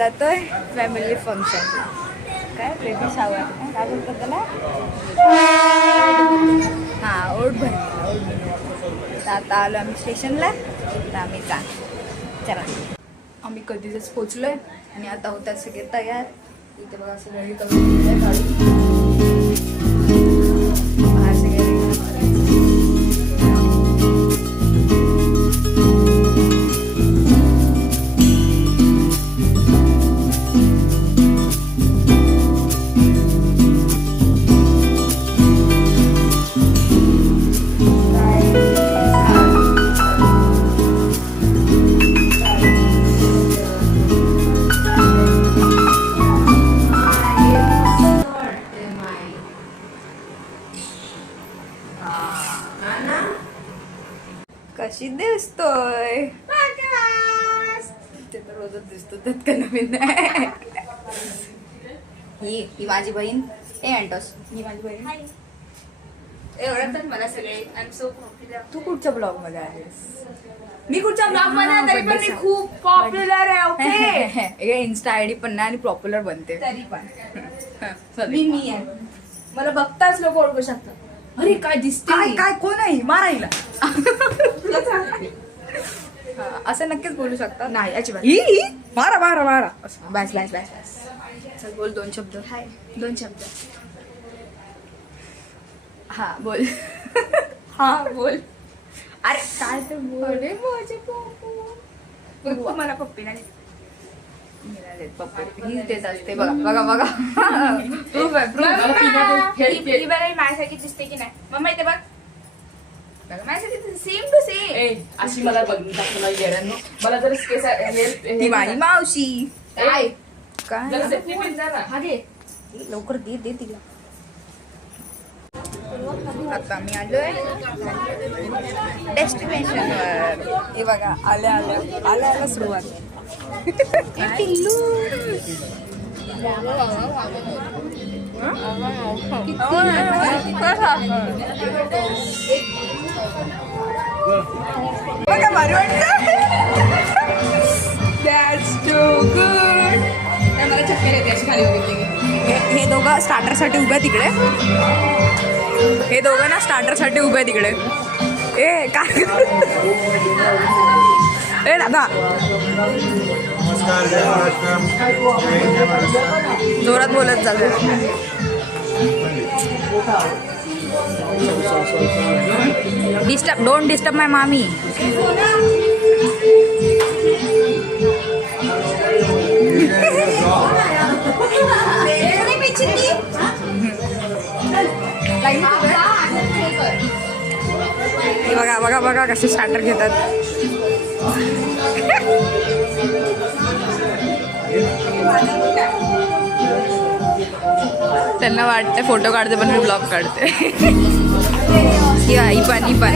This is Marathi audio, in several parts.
जातोय फॅमिली फंक्शन. काय बेबी शावर काय बोलतात त्याला? हां, ओट भरणी. आता आलो आम्ही स्टेशनला. तर आम्ही चला आम्ही कधीच पोचलोय आणि आता होतात सगळे तयार. इथे बघा सगळे बाहेर सगळे कशी दिसतोय? ते तर रोजच दिसतो, त्यात का नवीन आहे. ही माझी बहीण. ए अँटोस, ही माझी बहीण. एवढं तर मला सगळे आय एम सो पॉप्युलर. तू कुठच्या ब्लॉग मध्ये आहेस? मी कुठच्या ब्लॉग मध्ये तरी पण मी खूप पॉप्युलर आहे. ओके इन्स्टा आयडी पण नाही आणि पॉप्युलर बनते तरी पण मी आहे. मला बघताच लोक ओळखू शकतात. अरे काय दिसते, काय कोण आहे? मारायला असं नक्कीच बोलू शकता. नाही अजिबात. मारा मारा मारा. बस बस बस बस. चल बोल 2 शब्द. हाय 2 शब्द. हा बोल. हा बोल. अरे काय तर बोल. अरे माझे पप्पू मला पप्पी नाही पप्पा हीच देत असते. बघा बघा बघा. प्रूफ आहे प्रूफ. ही बघा माझ्यासारखी दिसते की नाही मम्मा इथे बघ. माझ्यासारखी सेम टू सेम. अशी मला बघून टाकलं नाही गेल्यानं. मला जर केस ती माझी मावशी. काय काय जरा सेफ्टी पिन जा ना. हा घे. लवकर दे तिला. आता मी आलोय डेस्टिनेशन वर. हे बघा आल्या आल्या आल्या आल्या सुरुवात. पिल्लू बघा भारी वाटतं. That's too good. मला चक्कर येते अशी खाली बघितली. हे दोघं स्टार्टरसाठी उभे तिकडे. हे दोघं ना स्टार्टरसाठी उभे तिकडे. ए काय ए दादा जोरात बोलत चालू. डोंट डिस्टर्ब माय मामी. बघा बघा बघा कसे स्टार्टर घेतात. त्यांना वाटते फोटो काढते पण मी ब्लॉग काढते. ही पण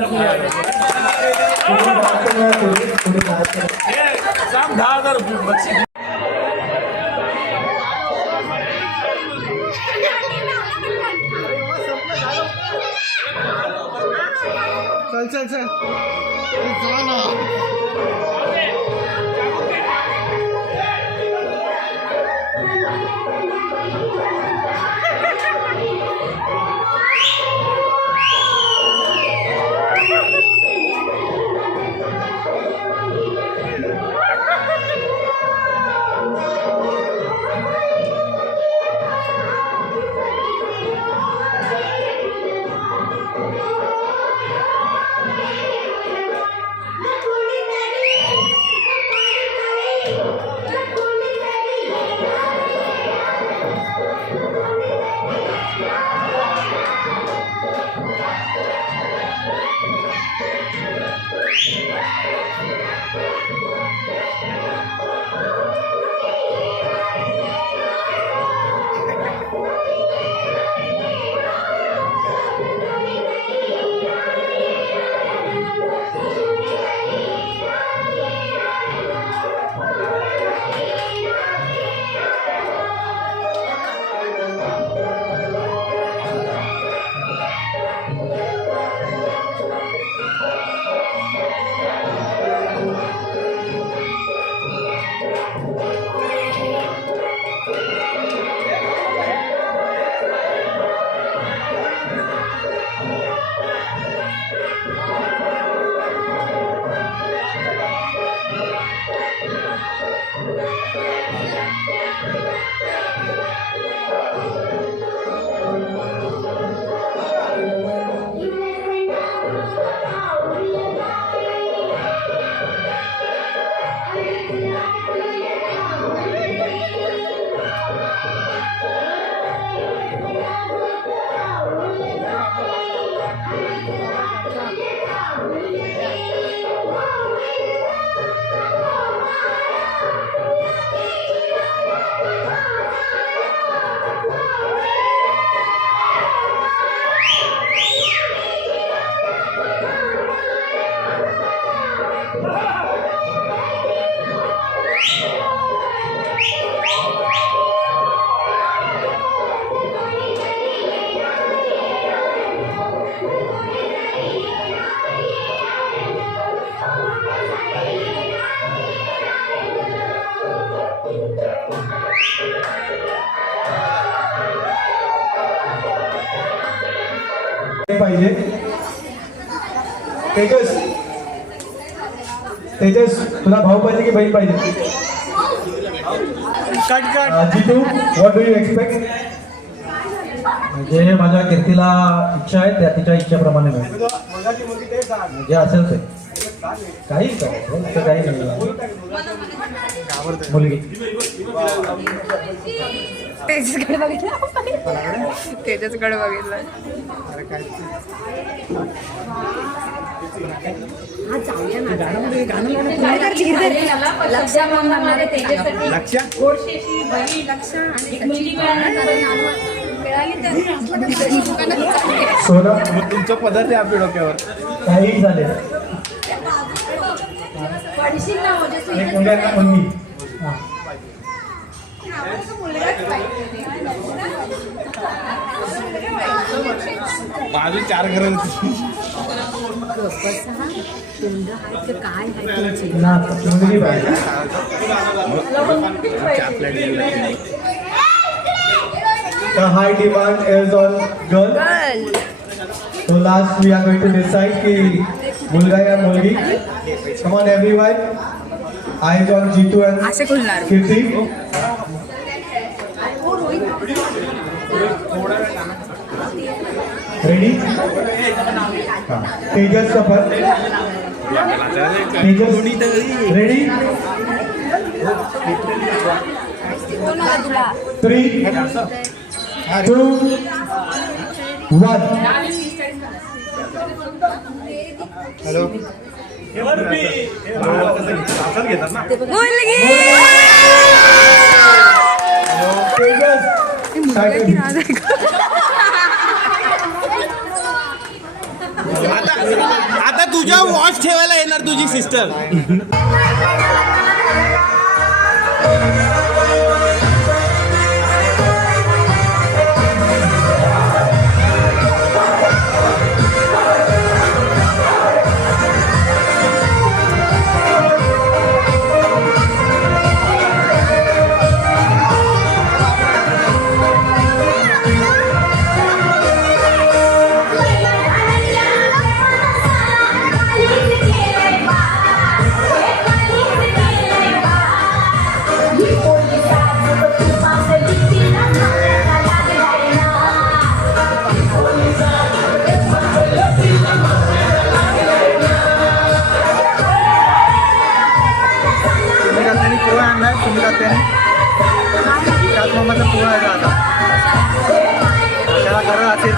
चल चल चल जा ना. पाहिजे. तेजस तेजस तुला भाऊ पाहिजे की बहीण पाहिजे? जितू व्हॉट डू यू एक्सपेक्ट? म्हणजे माझ्या कीर्तीला इच्छा आहे त्या तिच्या इच्छेप्रमाणे मिळेल जे असेल ते काही काही नाही. मुलगी तेजसकडे बघितलं तेजसकडे बघितलं. सोना तुमचं पदार्थ आहे आपल्या डोक्यावर काही झाले एक मुलगा मुलगी. माझी 4 घरं ना मुलगी पाहिजे. The high demand is on girl. So last we are going to decide कि मुलगा या मुलगी. Come on everyone. Eyes on Jitu and असे खुलणार. Kirti. Ready? Tejas couple. Tejas. Ready? 3, 2, 1. Hello. Tejas. तुझ्या वॉच ठेवायला येणार तुझी सिस्टर. पोहा आणलाय तुम्ही त्यात मामाचा पोहा आहे आता त्याला खरं असेल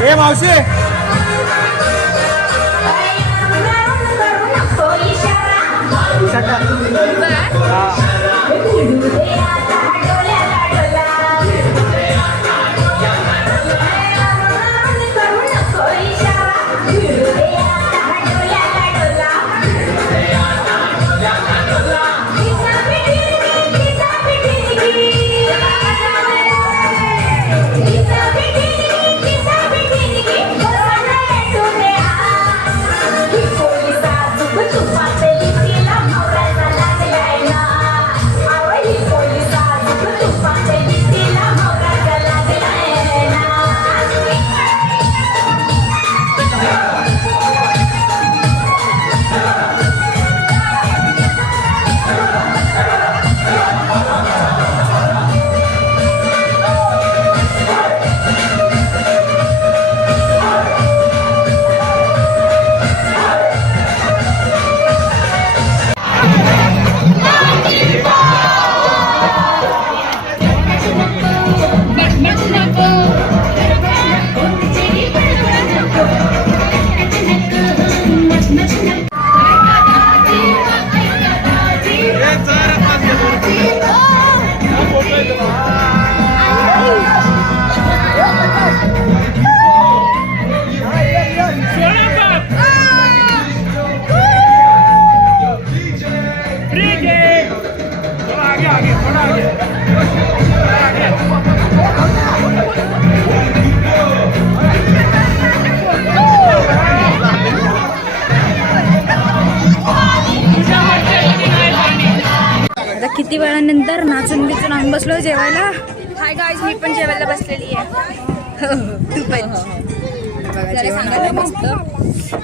ए मावशी आता किती वेळानंतर नाचून बिचून आम्ही बसलो जेवायला. हाय गाईज, मी पण जेवायला बसलेली आहे. तू पण जरा सांगायला मस्त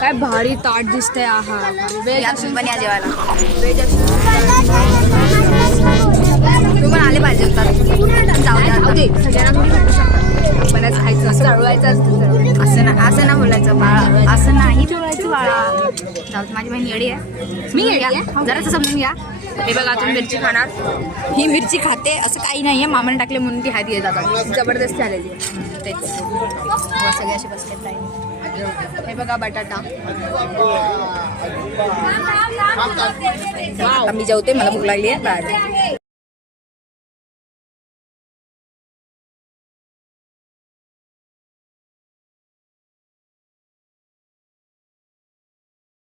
काय भारी ताट दिसतंय. आहा वेज असून पण या जेवायला. वेज असून तू पण आले पाहिजे होता. जाऊ दे सगळ्यांना थोडी भेटू शकतो. आपणच खायचं असं चढवायचं असतं. असं ना बोलायचं बाळा, असं नाही बोलायचं बाळा. जाऊ माझी बहीण येडी आहे. मी येडी आहे जरासं समजून घ्या. हे बघा तुम्ही मिरची खाणार. ही मिरची खाते असं काही नाही आहे. मामाने टाकले म्हणून ती हात येत आता जबरदस्ती आलेली आहे. तेच सगळे असे बसले नाही. हे बघा बटाटा. मी जेवते, मला भूक लागली आहे. बाय.